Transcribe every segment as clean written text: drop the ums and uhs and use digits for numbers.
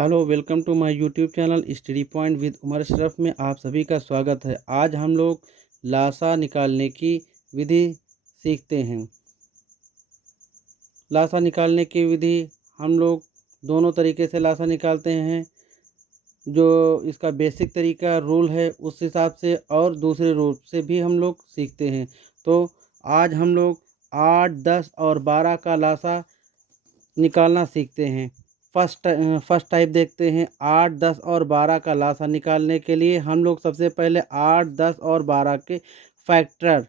Hello, welcome to my YouTube channel study point with Umar Ashraf में आप सभी का स्वागत है। आज हम लोग लासा निकालने की विधि सीखते हैं। लासा निकालने की विधि हम लोग दोनों तरीके से लासा निकालते हैं। जो इसका बेसिक तरीका रूल है उस हिसाब से और दूसरे रूल से भी हम लोग सीखते हैं। तो आज हम लोग 8, 10 और 12 का लासा निकालना सीखते हैं। फर्स्ट टाइप देखते हैं। 8, 10 और 12 का लासा निकालने के लिए हम लोग सबसे पहले 8, 10 और 12 के फैक्टर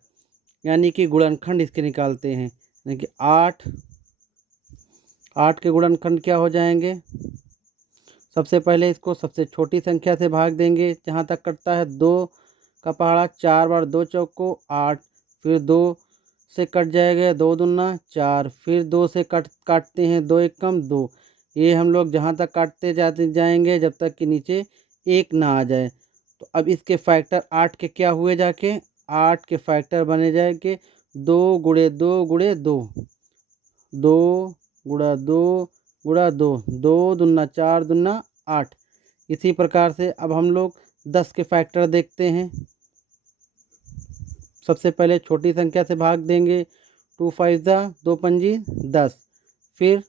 यानी कि गुणनखंड इसके निकालते हैं। यानी कि 8 के गुणनखंड क्या हो जाएंगे। सबसे पहले इसको सबसे छोटी संख्या से भाग देंगे जहाँ तक कटता है 2 का पहाड़ा। 4 बार 2 चौको 8, फिर 2 से कट जाएगा 2 दूना 4, फिर 2 से काटते हैं 2 एकम 2। ये हम लोग जहाँ तक काटते जाते जाएंगे जब तक कि नीचे 1 ना आ जाए। तो अब इसके फैक्टर 8 के क्या हुए जाके 8 के फैक्टर बने जाएंगे 2 गुणे 2 गुणे 2, 2 गुणा 2 गुणा 2, 2 दूना 4 दूना 8। इसी प्रकार से अब हम लोग 10 के फैक्टर देखते हैं। सबसे पहले छोटी संख्या से भाग देंगे। 2 5 2 पंजी 10। फिर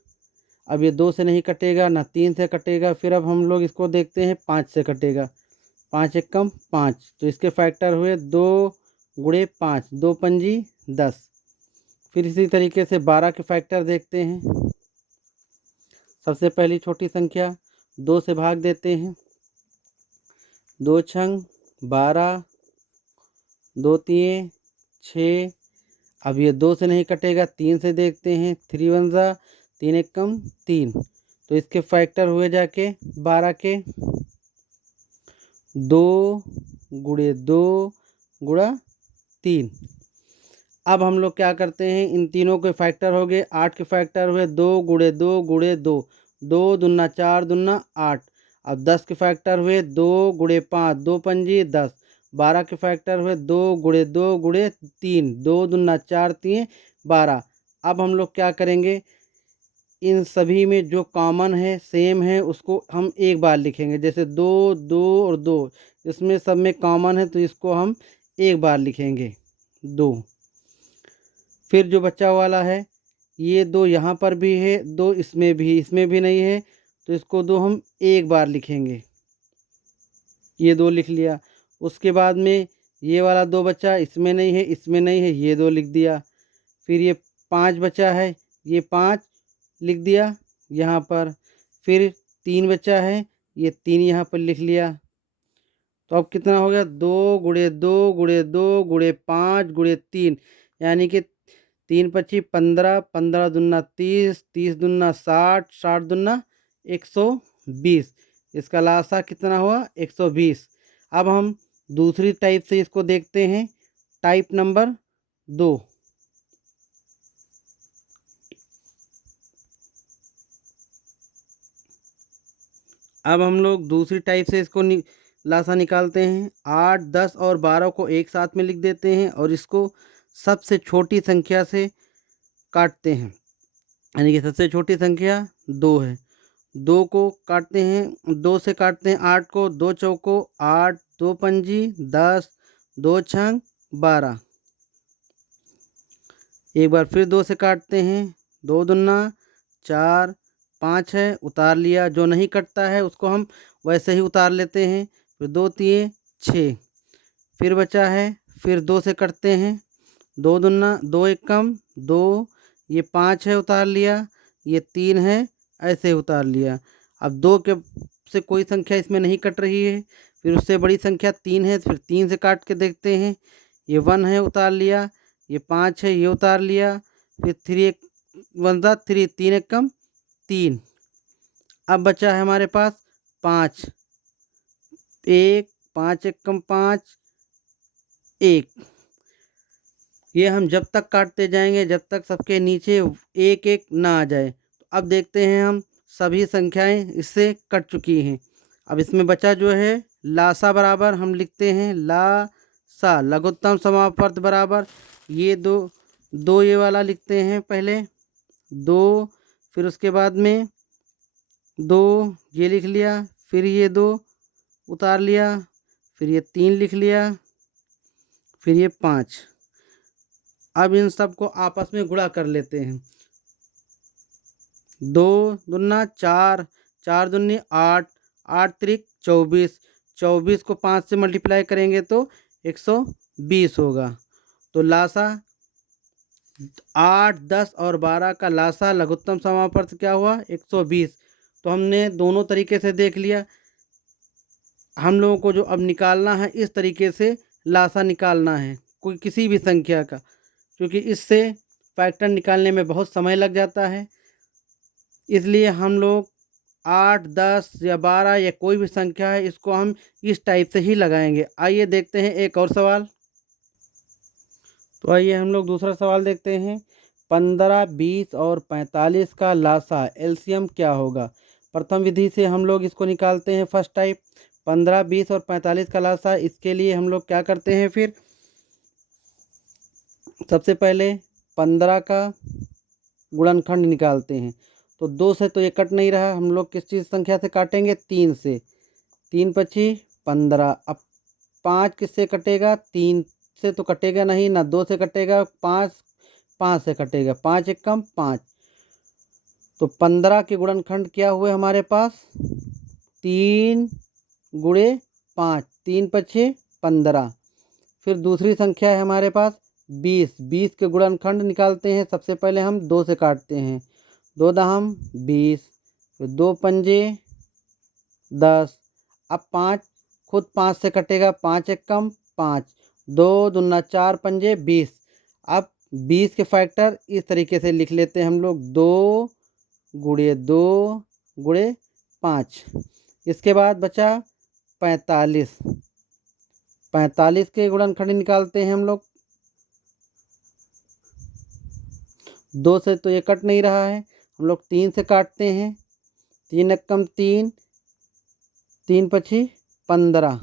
अब ये 2 से नहीं कटेगा ना 3 से कटेगा। फिर अब हम लोग इसको देखते हैं 5 से कटेगा। 5 एकम 5, तो इसके फैक्टर हुए 2 गुणे 5, 2 पंजी 10। फिर इसी तरीके से 12 के फैक्टर देखते हैं। सबसे पहली छोटी संख्या 2 से भाग देते हैं। 2 छंग 12, 2 तिये 6। अब ये 2 से नहीं कटेगा 3 से देखते हैं। 3 1 3 एकम 3, तो इसके फैक्टर हुए जाके 12 के 2 गुणे 2 गुणा 3। अब हम लोग क्या करते हैं, इन तीनों के फैक्टर हो गए। 8 के फैक्टर हुए 2 गुणे 2 गुणे 2, 2 दूना 4 दूना 8। अब 10 के फैक्टर हुए 2 गुणे 5, 2 पंजी 10। 12 के फैक्टर हुए 2 गुणे 2 गुणे 3, 2 दूना 4 3 12। अब हम लोग क्या करेंगे, इन सभी में जो कॉमन है सेम है उसको हम एक बार लिखेंगे। जैसे 2 2 और 2 इसमें सब में कॉमन है तो इसको हम एक बार लिखेंगे 2। फिर जो बचा वाला है ये 2 यहाँ पर भी है, 2 इसमें भी नहीं है, तो इसको 2 हम एक बार लिखेंगे। ये 2 लिख लिया। उसके बाद में ये वाला 2 बचा, इसमें नहीं है, इसमें नहीं है, ये 2 लिख दिया। फिर ये 5 बचा है, ये 5 लिख दिया यहाँ पर। फिर 3 बचा है, ये 3 यहाँ पर लिख लिया। तो अब कितना हो गया 2 गुणे 2 गुणे 2 गुणे 5 गुणे 3, यानी कि 3 पच्ची 15, 15 दूना 30, 30 दूना 60, 60 दूना 120। इसका लासा कितना हुआ 120। अब हम दूसरी टाइप से इसको देखते हैं, टाइप नंबर 2। अब हम लोग दूसरी टाइप से इसको लासा निकालते हैं। 8, 10 और 12 को एक साथ में लिख देते हैं और इसको सबसे छोटी संख्या से काटते हैं। यानी कि सबसे छोटी संख्या 2 है। 2 को काटते हैं, 2 से काटते हैं 8 को। 2 चौको 8, 2 पंजी 10, 2 छंग 12। एक बार फिर 2 से काटते हैं। 2 दूना 4, 5 है उतार लिया। जो नहीं कटता है उसको हम वैसे ही उतार लेते हैं। फिर 2 तिये 6। फिर बचा है, फिर 2 से कटते हैं। 2 दूना 2 एकम 2, ये 5 है उतार लिया, ये 3 है ऐसे उतार लिया। अब 2 के से कोई संख्या इसमें नहीं कट रही है। फिर उससे बड़ी संख्या 3 है, फिर 3 से काट के देखते हैं। ये 1 है उतार लिया, ये 5 है ये उतार लिया। फिर 3 1 3, 3 एकम 3। अब बचा है हमारे पास 5, 1 5 एकम 5 1। ये हम जब तक काटते जाएंगे जब तक सबके नीचे एक एक ना आ जाए। तो अब देखते हैं हम सभी संख्याएं इससे कट चुकी हैं। अब इसमें बचा जो है लासा बराबर हम लिखते हैं ला सा, लघुत्तम समापवर्त बराबर ये दो ये वाला लिखते हैं पहले 2। फिर उसके बाद में 2 ये लिख लिया, फिर ये 2 उतार लिया, फिर ये 3 लिख लिया, फिर ये 5। अब इन सब को आपस में गुणा कर लेते हैं। 2 दूना 4, 4 दूनी 8, 8 त्रिक 24, 24 को 5 से मल्टीप्लाई करेंगे तो 120 होगा। तो लासा 8, 10 और 12 का लासा लघुत्तम समापवर्त क्या हुआ? 120। तो हमने दोनों तरीके से देख लिया। हम लोगों को जो अब निकालना है, इस तरीके से लासा निकालना है कोई किसी भी संख्या का, क्योंकि इससे फैक्टर निकालने में बहुत समय लग जाता है। इसलिए हम लोग 8, 10 या 12 या कोई भी संख्या है, इसको हम इस टाइप से ही लगाएंगे। आइए देखते हैं एक और सवाल। तो आइए हम लोग दूसरा सवाल देखते हैं। 15, 20 और 45 का लासा एलसीएम क्या होगा? प्रथम विधि से हम लोग इसको निकालते हैं। फर्स्ट टाइप 15, 20 और 45 का लासा, इसके लिए हम लोग क्या करते हैं? फिर सबसे पहले 15 का गुणनखंड निकालते हैं। तो 2 से तो ये कट नहीं रहा, हम लोग किस चीज़ संख्या से काटेंगे? 3 से। 3 पची 15। अब 5 किससे कटेगा? 3 से तो कटेगा नहीं ना, 2 से कटेगा, 5 से कटेगा, 5 एकम 5। तो 15 के गुणनखंड क्या हुए हमारे पास? 3 गुणे 5, 3 पछे 15। फिर दूसरी संख्या है हमारे पास 20। 20 के गुणनखंड निकालते हैं। सबसे पहले हम 2 से काटते हैं। 2 दहम 20, फिर 2 पंजे 10। अब 5 खुद 5 से कटेगा, 5 एकम 5, 2 दूना 4 पंजे 20। अब 20 के फैक्टर इस तरीके से लिख लेते हैं हम लोग, 2 गुणे 2 गुणे 5। इसके बाद बचा 45। 45 के गुणनखंड निकालते हैं हम लोग। 2 से तो ये कट नहीं रहा है, हम लोग 3 से काटते हैं। 3 एकम 3, 3 पछी 15।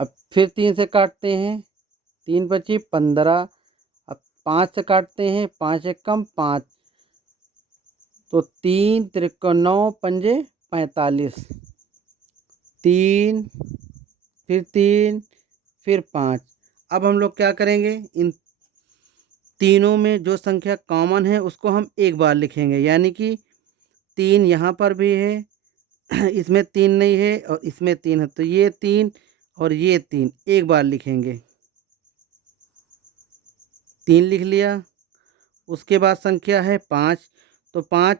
अब फिर 3 से काटते हैं, 3 पची 15। अब 5 से काटते हैं, 5 एकम 5। तो 3 त्रिक 9 पंजे 45। 3 फिर 3 फिर 5। अब हम लोग क्या करेंगे? इन तीनों में जो संख्या कॉमन है उसको हम एक बार लिखेंगे, यानी कि 3 यहाँ पर भी है, इसमें 3 नहीं है और इसमें 3 है, तो ये 3 और ये 3 एक बार लिखेंगे। 3 लिख लिया। उसके बाद संख्या है 5। तो 5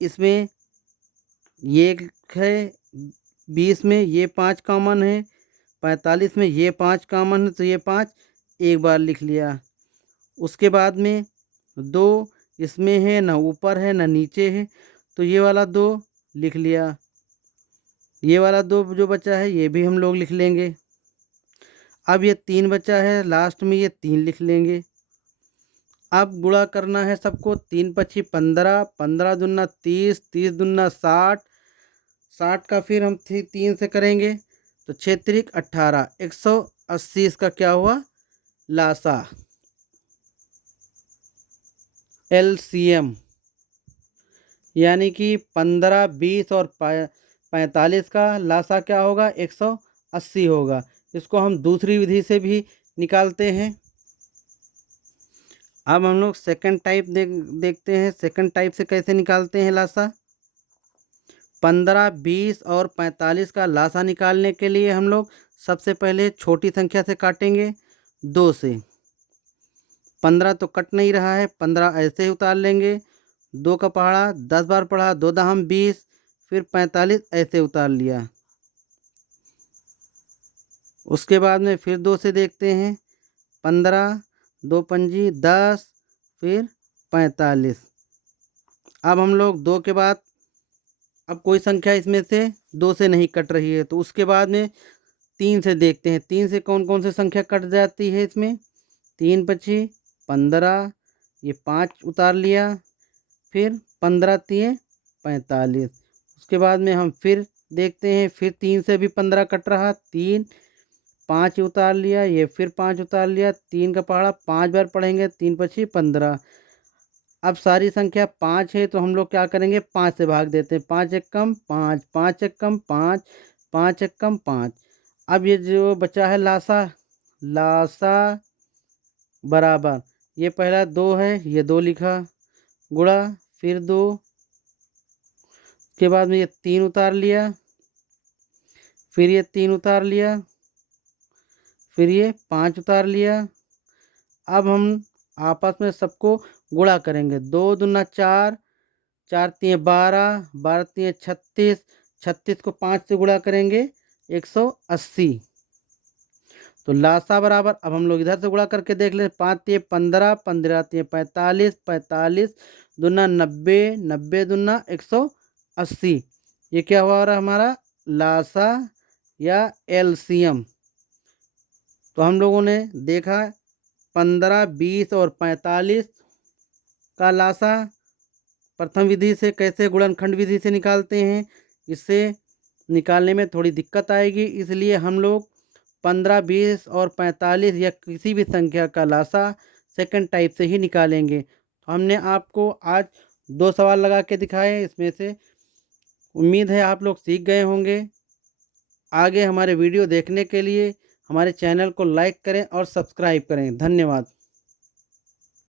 इसमें ये है, 20 में ये 5 कॉमन है, 45 में ये 5 कॉमन है, तो ये 5 एक बार लिख लिया। उसके बाद में 2 इसमें है, ना ऊपर है ना नीचे है, तो ये वाला 2 लिख लिया। ये वाला 2 जो बचा है ये भी हम लोग लिख लेंगे। अब ये 3 बचा है, लास्ट में ये 3 लिख लेंगे। अब गुणा करना है सबको। 3 पची 15, 15 दूना 30, 30 दूना 60, 60 का फिर हम 3 से करेंगे तो 6 त्रिक 18, 180 इसका क्या हुआ? लासा एलसीएम। यानी कि 15, 20 और 45 का लासा क्या होगा? 180 होगा। इसको हम दूसरी विधि से भी निकालते हैं। अब हम लोग सेकंड टाइप देखते हैं। सेकंड टाइप से कैसे निकालते हैं लासा? 15, 20 और 45 का लासा निकालने के लिए हम लोग सबसे पहले छोटी संख्या से काटेंगे, 2 से। 15 तो कट नहीं रहा है, 15 ऐसे ही उतार लेंगे। 2 का पहाड़ा 10 बार पढ़ा, 2 दहम 20, फिर 45 ऐसे उतार लिया। उसके बाद में फिर 2 से देखते हैं, 15, 2 पंजी 10, फिर 45। अब हम लोग 2 के बाद, अब कोई संख्या इसमें से 2 से नहीं कट रही है, तो उसके बाद में 3 से देखते हैं। 3 से कौन कौन सी संख्या कट जाती है इसमें? 3 पची 15, ये 5 उतार लिया, फिर 15 तिये 45। उसके बाद में हम फिर देखते हैं, फिर 3 से भी 15 कट रहा, 3, 5 उतार लिया, ये फिर 5 उतार लिया। 3 का पहाड़ा 5 बार पढ़ेंगे, 3 पची 15। अब सारी संख्या 5 है तो हम लोग क्या करेंगे, 5 से भाग देते हैं। 5 एकम 5, 5 एकम 5, 5 एकम 5। अब ये जो बचा है लासा, लासा बराबर ये पहला 2 है, ये 2 लिखा, गुणा फिर 2 के बाद में ये 3 उतार लिया, फिर ये 3 उतार लिया, फिर ये 5 उतार लिया। अब हम आपस में सबको गुणा करेंगे। 2 दूना 4, 4 तिये 12, 12 तिये 36, 36 को 5 से गुणा करेंगे 180। तो लासा बराबर, अब हम लोग इधर से गुणा करके देख लें। 5 तिये 15, 15 तिये 45, 45 दूना 90, 90 दूना 180। ये क्या हुआ रहा हमारा लासा या एलसीएम। तो हम लोगों ने देखा 15, 20 और 45 का लासा प्रथम विधि से कैसे गुणनखंड विधि से निकालते हैं, इससे निकालने में थोड़ी दिक्कत आएगी, इसलिए हम लोग 15, 20 और 45 या किसी भी संख्या का लासा सेकंड टाइप से ही निकालेंगे। तो हमने आपको आज 2 सवाल लगा के दिखाए, इसमें से उम्मीद है आप लोग सीख गए होंगे। आगे हमारे वीडियो देखने के लिए हमारे चैनल को लाइक करें और सब्सक्राइब करें। धन्यवाद।